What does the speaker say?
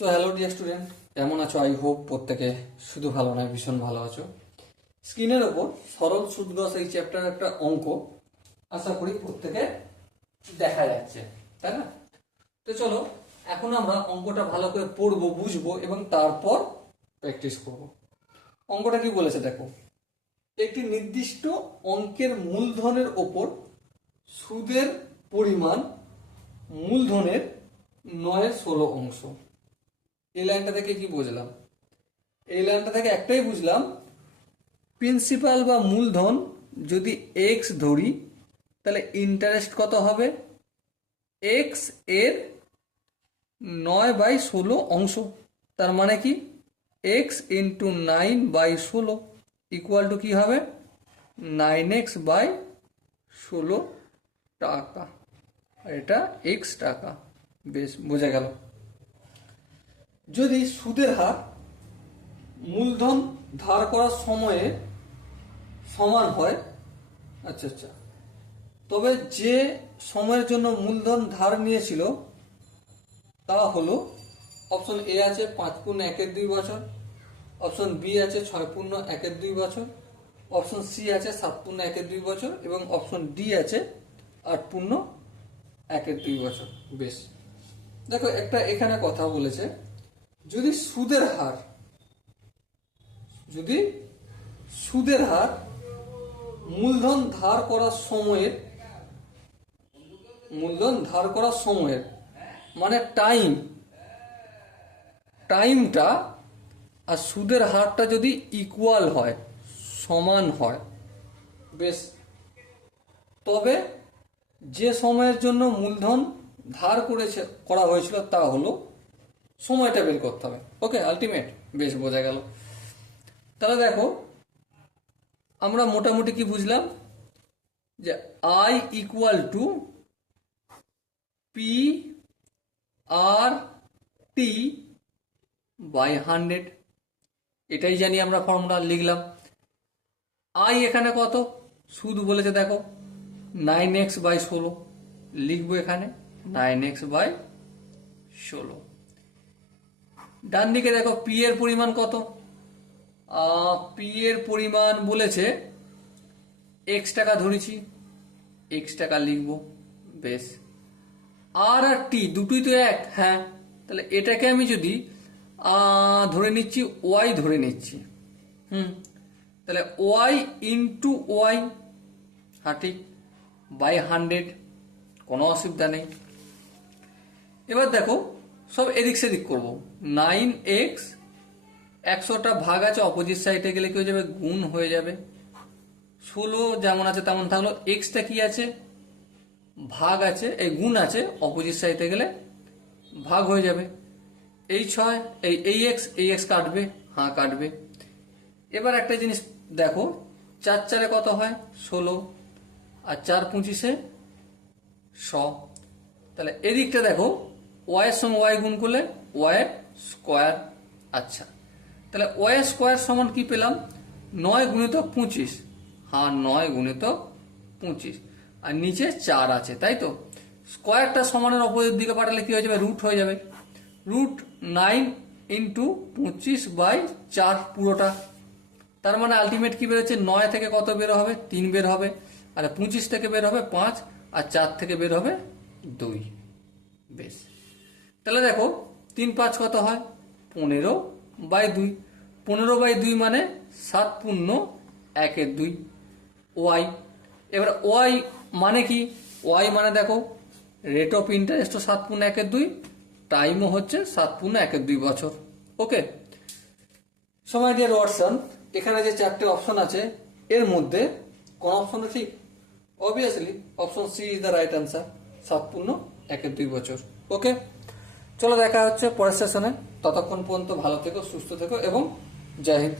So hello dear student কেমন আছো? I hope প্রত্যেকে শুধু ভালো নয়, ভীষণ ভালো আছো। স্ক্রিনের ওপর সরল সুদ গস এই চ্যাপ্টার একটা অঙ্ক আশা করি প্রত্যেকে দেখা যাচ্ছে, তাই না? তো চলো, এখন আমরা অঙ্কটা ভালো করে পড়ব, বুঝব এবং তারপর প্র্যাকটিস করব। অঙ্কটা কি বলেছে দেখো, একটি নির্দিষ্ট অঙ্কের মূলধনের ওপর সুদের পরিমাণ মূলধনের নয়ের ষোলো অংশ। এই লাইনটা থেকে কি বুঝলাম? এই লাইনটা থেকে একটাই বুঝলাম প্রিন্সিপাল বা মূলধন যদি এক্স ধরি, তাহলে ইন্টারেস্ট কত হবে? এক্সের নয় বাই ষোলো অংশ। তার মানে কি? এক্স ইন্টু নাইন বাই ষোলো ইকুয়াল টু কী হবে? নাইন এক্স বাই ষোলো টাকা। এটা এক্স টাকা। বেশ, বোঝা গেল। যদি সুদের হার মূলধন ধার করার সময়ে সমান হয় আচ্ছা আচ্ছা তবে যে সময়ের জন্য মূলধন ধার নিয়েছিল, তা হলো অপশন এ আছে পাঁচ পূর্ণ একের দুই বছর, অপশন বি আছে ছয় পূর্ণ একের দুই বছর, অপশন সি আছে সাত পূর্ণ একের দুই বছর এবং অপশন ডি আছে আট পূর্ণ একের দুই বছর। বেশ। দেখো, একটা এখানে কথা বলেছে যদি সুদের হার, যদি সুদের হার মূলধন ধার করার সময়ের, মূলধন ধার করার সময়ের মানে টাইম টাইমটা আর সুদের হারটা যদি ইকুয়াল হয়, সমান হয়, বেশ। তবে যে সময়ের জন্য মূলধন ধার করেছে, করা হয়েছিল তা হলো সময়টা বের করতে হবে। ওকে আলটিমেট বেশ বোঝা গেল। তাহলে দেখো, আমরা মোটামুটি কি বুঝলাম? যে I equal to P R T by hundred এটাই জানি আমরা ফর্মুলা লিখলাম। আই এখানে কত? সুদ বলেছে দেখো নাইন এক্স বাই ষোলো। লিখব এখানে নাইন এক্স বাই ষোলো। ডান দিকে দেখো পি এর পরিমাণ কত? পি এর পরিমাণ বলেছে এক্স টাকা ধরেছি এক্স টাকা লিখব, বেশ। আর আর টি দুটোই তো এক হ্যাঁ। তাহলে এটাকে আমি যদি ধরে নিচ্ছি ওয়াই ধরে নিচ্ছি, হুম। তাহলে ওয়াই ইন্টু ওয়াই হ্যাঁ ঠিক বাই হান্ড্রেড কোনো অসুবিধা নেই। এবার দেখো সব এদিক সেদিক করব। নাইন এক্স, একশোটা ভাগ আছে অপোজিট সাইডে গেলে কি হয়ে যাবে? গুণ হয়ে যাবে। ষোলো যেমন আছে তেমন থাকল। এক্সটা কি আছে? ভাগ আছে এই গুণ আছে অপোজিট সাইডে গেলে ভাগ হয়ে যাবে। এই ছয়, এই এই এক্স এই এক্স কাটবে হ্যাঁ কাটবে। এবার একটা জিনিস দেখো, চার চারে কত হয়? ষোলো। আর চার পঁচিশে শ। তাহলে এদিকটা দেখো ওয়াইয়ের সঙ্গে ওয়াই গুণ করলে ওয়াই স্কোয়ার আচ্ছা। তাহলে ওয়াই স্কোয়ার সমান কি পেলাম? নয় গুণিতক পঁচিশ। হ্যাঁ নয় গুণিতক পঁচিশ। আর নিচে চার আছে, তাই তো? স্কোয়ারটা সমানের অপোজিট দিকে পাঠালে কি হয়ে যাবে? রুট হয়ে যাবে। রুট নাইন ইন্টু পঁচিশ বাই চার পুরোটা। তার মানে আলটিমেট কি বেরোচ্ছে? নয় থেকে কত বের হবে? তিন বের হবে। আর পঁচিশ থেকে বের হবে পাঁচ, আর চার থেকে বের হবে দুই। বেশ। তাহলে দেখো, তিন পাঁচ কত হয়? পনেরো বাই দুই। পনেরো বাই দুই মানে সাত পূর্ণ একের দুই। ওয়াই। এবার ওয়াই মানে কি? ওয়াই মানে দেখো রেট অফ ইন্টারেস্ট সাত পূর্ণ একের দুই টাইমও হচ্ছে সাত পূর্ণ একের দুই বছর। ওকে? সময় ডিয়ার ওয়াটসন এখানে যে চারটে অপশন আছে, এর মধ্যে কোন অপশনটা ঠিক obviously option C is the right answer সাত পূর্ণ একের দুই বছর। ওকে? চলো দেখা হচ্ছে পরের সেশনে ততক্ষণ পর্যন্ত ভালো থেকো সুস্থ থেকো এবং জয় হিন্দ।